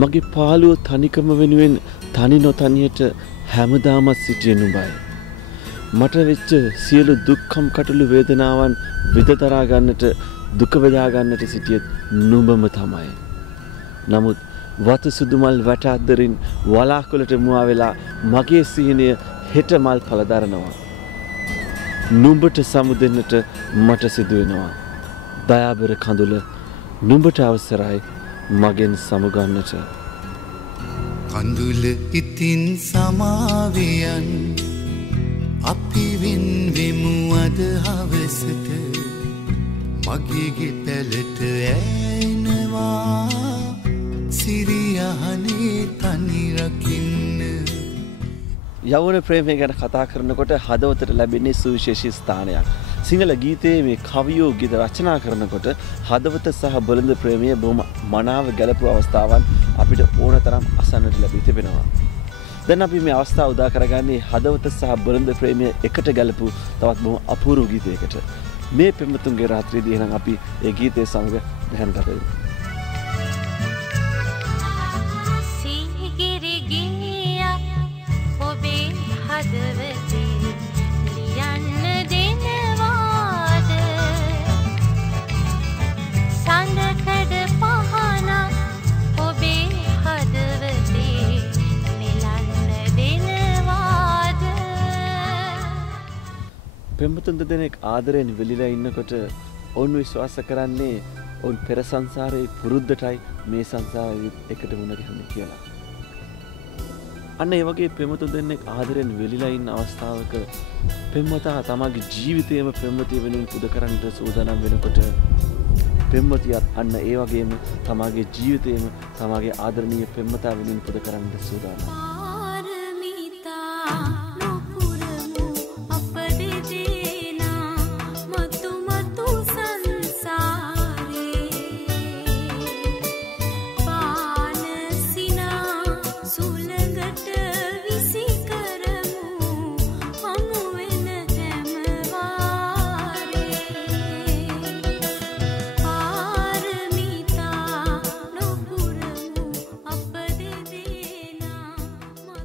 මගේ පාළුව තනිකම වෙනුවෙන් තනි නොතනියට හැමදාම සිටිය නුඹයි. මට වෙච්ච සියලු දුක්ඛම් කටළු වේදනාවන් විදතරා ගන්නට දුක බෙදා ගන්නට සිටියෙත් නුඹම තමයි. නමුත් වතු සුදුමල් වැට අද්දරින් වලාකුළට මුවා වෙලා මගේ සිහිනය හෙට මල් පල දරනවා. නුඹට සමුදෙන්නට මට සිදු වෙනවා. දයාබර කඳුල නුඹට අවසරයි මගෙන් සමුගන්නට. කඳුල ඉතින් සමාවියන් අපි වෙන්වෙමු අද හවසට මගේ ගෙපැලට ඇෙනවා සිරියහනේ තනි රකින්න. යවන ප්‍රේමය ගැන කතා කරනකොට හදවතට ලැබෙන්නේ සුවිශේෂී ස්ථානයක්. සිංහල ගීතයේ මේ කවියෝ ගීත රචනා කරනකොට හදවත සහ බොළඳ ප්‍රේමය බොහොම මනාව ගැලපු අවස්ථාවන් අපිට ඕන තරම් අසන්නට ලැබී තිබෙනවා. දැන් අපි මේ අවස්ථාව උදා කරගන්නේ හදවත සහ බොළඳ ප්‍රේමය එකට ගැලපු තවත් බොහොම අපූර්ව ගීතයකට. මේ පෙම්වතුන්ගේ රාත්‍රියේදී එහෙනම් අපි ඒ ගීතයේ සමග දැන් ගත වෙමු. පෙම්වතුන් දෙදෙනෙක් ආදරයෙන් වෙලිලා ඉන්නකොට ඔවුන් විශ්වාස කරන්නේ ඔවුන් පෙර සංසාරයේ පුරුද්දටයි මේ සංසාරයේ එකට මුණ ගැහුනේ කියලා. අන්න ඒ වගේ පෙම්වතුන් දෙන්නෙක් ආදරයෙන් වෙලිලා ඉන්න අවස්ථාවක පෙම්වතා තමගේ ජීවිතයම පෙම්වතිය වෙනුවෙන් පුද කරන්නට සූදානම් වෙනකොට පෙම්වතියත් අන්න ඒ වගේම තමගේ ජීවිතයම තමගේ ආදරණීය පෙම්වතා වෙනුවෙන් පුද කරන්නට සූදානම්.